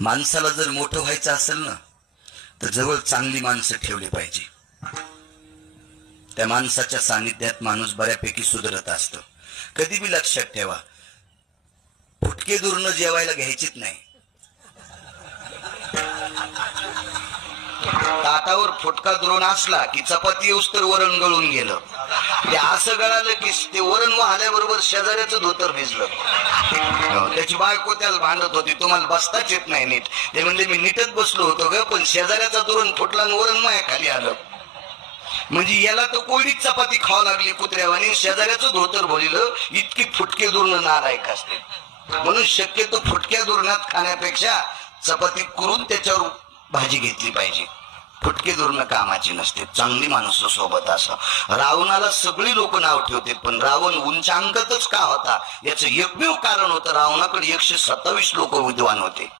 माणसाला जर मोठं व्हायचं असेल ना तर जवळ चांगली माणसं ठेवली पाहिजे. त्या माणसाच्या सानिध्यात माणूस बऱ्यापैकी सुधरत असतो. कधी बी लक्षात ठेवा, फुटके दुरण जेवायला घ्यायचीच नाही. ताटावर फुटका दुरून असला की चपाती येऊस तर वरण गळून गेलं. ते असं गळालं की ते वरण वाहल्याबरोबर शेजाऱ्याचं धोतर भिजलं. त्याची बायको त्याला भांडत होती, तुम्हाला बसताच येत नाही नीट. ते म्हणजे मी नीटच बसलो होतो ग, पण शेजाऱ्याचा दुरण फुटला आणि वरण माया खाली आलं. म्हणजे याला तर कोरडीच चपाती खावा लागली कुत्र्यावानी, शेजाऱ्याचं धोतर भरलं. इतकी फुटके दुरण नालायक असते. म्हणून शक्यतो फुटक्या दुरणात खाण्यापेक्षा चपाती करून त्याच्यावर भाजी घेतली पाहिजे. फुटके दुरण कामाची नसते. चांगली माणसं सोबत असं. रावणाला सगळी लोक नाव ठेवते, पण रावण उंचांकतच का होता याचं एकमेव कारण होतं, रावणाकडे 127 लोक विद्वान होते.